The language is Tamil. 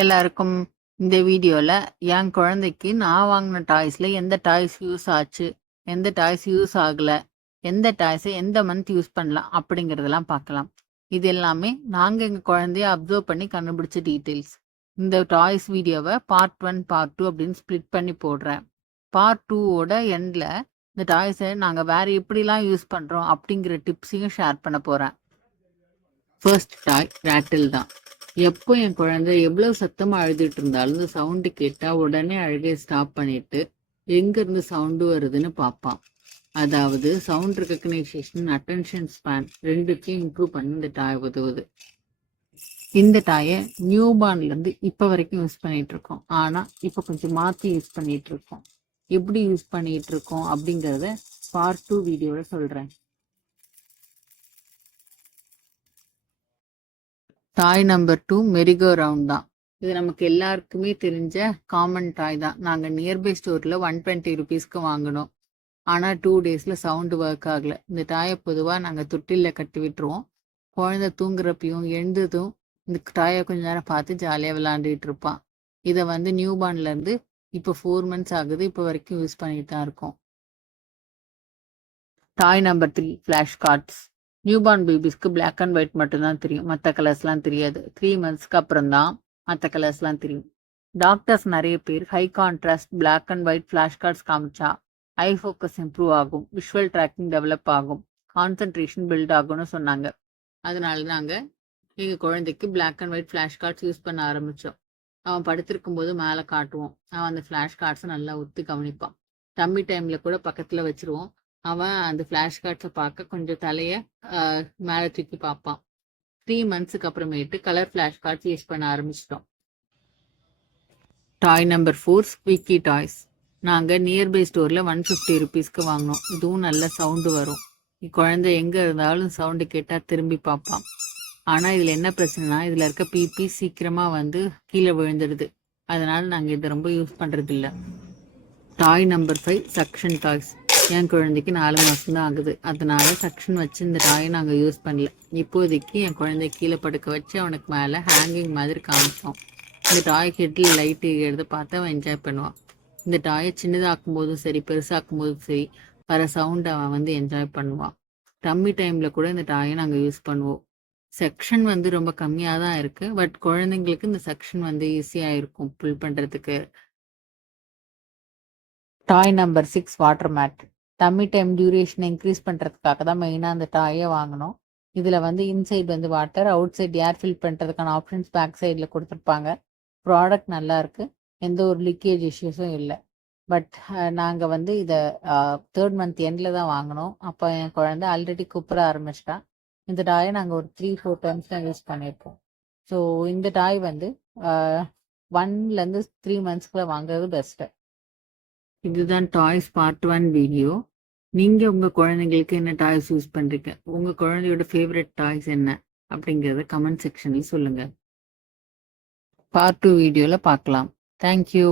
எல்லாருக்கும் இந்த வீடியோல என் குழந்தைக்கு நான் வாங்கின டாய்ஸ்ல எந்த டாய்ஸ் யூஸ் ஆச்சு, எந்த டாய்ஸ் யூஸ் ஆகல, எந்த டாய்ஸை எந்த மந்த் யூஸ் பண்ணலாம் அப்படிங்கிறதெல்லாம் பார்க்கலாம். இது எல்லாமே நாங்க எங்க குழந்தைய அப்சர்வ் பண்ணி கண்டுபிடிச்ச டீட்டெயில்ஸ். இந்த டாய்ஸ் வீடியோவை பார்ட் 1, பார்ட் 2 அப்படின்னு ஸ்ப்ளிட் பண்ணி போடுறேன். பார்ட் 2ஓட எண்ட்ல இந்த டாய்ஸை நாங்க வேற எப்படிலாம் யூஸ் பண்றோம் அப்படிங்கிற டிப்ஸையும் ஷேர் பண்ண போறேன். ஃபர்ஸ்ட் டாய் ராட்டில் தான். எப்போ என் குழந்தை எவ்வளவு சத்தமா அழுதுட்டு இருந்தாலும் இந்த சவுண்டு கேட்டா உடனே அழுகையை ஸ்டாப் பண்ணிட்டு எங்க இருந்து சவுண்டு வருதுன்னு பார்ப்பான். அதாவது சவுண்ட் ரெகக்னைசேஷன், அட்டென்ஷன் ஸ்பேன் ரெண்டுத்தையும் இம்ப்ரூவ் பண்ணி இந்த டாய் உதவுது. இந்த டாயை நியூ பார்ன்ல இருந்து இப்ப வரைக்கும் யூஸ் பண்ணிட்டு இருக்கோம். ஆனா இப்ப கொஞ்சம் மாத்தி யூஸ் பண்ணிட்டு இருக்கோம். எப்படி யூஸ் பண்ணிட்டு இருக்கோம் அப்படிங்கறத பார்ட் 2 வீடியோல சொல்றேன். டாய் நம்பர் 2 மெரிகோ ரவுண்ட் தான். இது நமக்கு எல்லாருக்குமே தெரிஞ்ச காமன் டாய் தான். நாங்கள் நியர்பை ஸ்டோரில் 120 ருபீஸ்க்கு வாங்கினோம். ஆனால் 2 டேஸில் சவுண்டு ஒர்க் ஆகல. இந்த டாயை பொதுவாக நாங்கள் தொட்டிலில் கட்டி விட்டுருவோம். குழந்தை தூங்குறப்பையும் எழுந்ததும் இந்த டாயை கொஞ்ச நேரம் பார்த்து ஜாலியாக விளாண்டுட்டு இருப்பான். இதை வந்து நியூ பார்ன்லேருந்து இப்போ 4 மந்த்ஸ் ஆகுது. இப்போ வரைக்கும் யூஸ் பண்ணிட்டு தான் இருக்கோம். Toy number 3 flash cards. Newborn பேபிஸ்க்கு பிளாக் அண்ட் ஒயிட் மட்டும்தான் தெரியும், மற்ற கலர்ஸ்லாம் தெரியாது. 3 மந்த்ஸ்க்கு அப்புறம் தான் மற்ற கலர்ஸ்லாம் தெரியும். டாக்டர்ஸ் நிறைய பேர் high contrast black and white flash cards காமிச்சா ஐ ஃபோக்கஸ் இம்ப்ரூவ் ஆகும், விஷுவல் ட்ராக்கிங் டெவலப் ஆகும், கான்சன்ட்ரேஷன் பில்ட் ஆகும்னு சொன்னாங்க. அதனால நாங்கள் எங்கள் குழந்தைக்கு black and white flash cards use பண்ண ஆரம்பித்தோம். அவன் படுத்திருக்கும் போது மேலே காட்டுவோம். அவன் அந்த ஃப்ளாஷ் கார்ட்ஸை நல்லா ஒத்து கவனிப்பான். டம்மி டைமில் கூட பக்கத்தில் வச்சுருவோம். அவன் அந்த ஃப்ளாஷ் கார்ட்ஸை பார்க்க கொஞ்சம் தலையை மேலே தூக்கி பார்ப்பான். 3 மந்த்ஸுக்கு அப்புறமேட்டு கலர் ஃப்ளாஷ் கார்ட்ஸ் யூஸ் பண்ண ஆரம்பிச்சிட்டோம். டாய் நம்பர் 4 ஸ்குவிக்கி டாய்ஸ். நாங்கள் நியர்பை ஸ்டோரில் 150 ருபீஸ்க்கு வாங்கினோம். இதுவும் நல்ல சவுண்டு வரும். குழந்தை எங்கே இருந்தாலும் சவுண்டு கேட்டால் திரும்பி பார்ப்பான். ஆனால் இதில் என்ன பிரச்சனைனா இதில் இருக்க பிபி சீக்கிரமாக வந்து கீழே விழுந்துடுது. அதனால் நாங்கள் இதை ரொம்ப யூஸ் பண்ணுறதில்ல. டாய் நம்பர் 5 சக்ஷன் டாய்ஸ். என் குழந்தைக்கு 4 மாதம் தான் ஆகுது. அதனால சக்ஷன் வச்சு இந்த டாயை நாங்கள் யூஸ் பண்ணல. இப்போதைக்கு என் குழந்தை கீழே படுக்க வச்சு அவனுக்கு மேலே ஹேங்கிங் மாதிரி காமிச்சோம். இந்த டாய் ஹெட்டில் லைட் எரியறத பார்த்து அவன் என்ஜாய் பண்ணுவான். இந்த டாயை சின்னதாக்கும் போதும் சரி பெருசாக்கும் போதும் சரி வர சவுண்ட் அவன் வந்து என்ஜாய் பண்ணுவான். டம்மி டைமில் கூட இந்த டாயை நாங்கள் யூஸ் பண்ணுவோம். செக்ஷன் வந்து ரொம்ப கம்மியாக தான் இருக்குது. பட் குழந்தைங்களுக்கு இந்த செக்ஷன் வந்து ஈஸியாக இருக்கும் புல் பண்ணுறதுக்கு. Toy number 6 water mat. Tummy time டியூரேஷனை இன்க்ரீஸ் பண்ணுறதுக்காக தான் மெயினாக அந்த டாயை வாங்கினோம். இதில் வந்து இன்சைட் வந்து water, outside air fill பண்ணுறதுக்கான ஆப்ஷன்ஸ் பேக் சைடில் கொடுத்துருப்பாங்க. ப்ராடக்ட் நல்லா இருக்குது, எந்த ஒரு லீக்கேஜ் இஷ்யூஸும் இல்லை. பட் நாங்கள் வந்து இதை 3rd மந்த் எண்டில் தான் வாங்கினோம். அப்போ என் குழந்தை ஆல்ரெடி கூப்பிட ஆரம்பிச்சிட்டான். இந்த டாயை நாங்கள் ஒரு 3-4 டைம்ஸ் தான் யூஸ் பண்ணியிருப்போம். ஸோ இந்த டாய் வந்து 1லேருந்து 3 மந்த்ஸ்க்குள்ள வாங்குறது பெஸ்ட்டு. இதுதான் டாய்ஸ் பார்ட் 1 வீடியோ. நீங்கள் உங்கள் குழந்தைங்களுக்கு என்ன டாய்ஸ் யூஸ் பண்ணுறீங்க, உங்கள் குழந்தையோட ஃபேவரட் டாய்ஸ் என்ன அப்படிங்கிறத கமெண்ட் செக்ஷனில் சொல்லுங்கள். பார்ட் 2 வீடியோவில் பார்க்கலாம். தேங்க்யூ.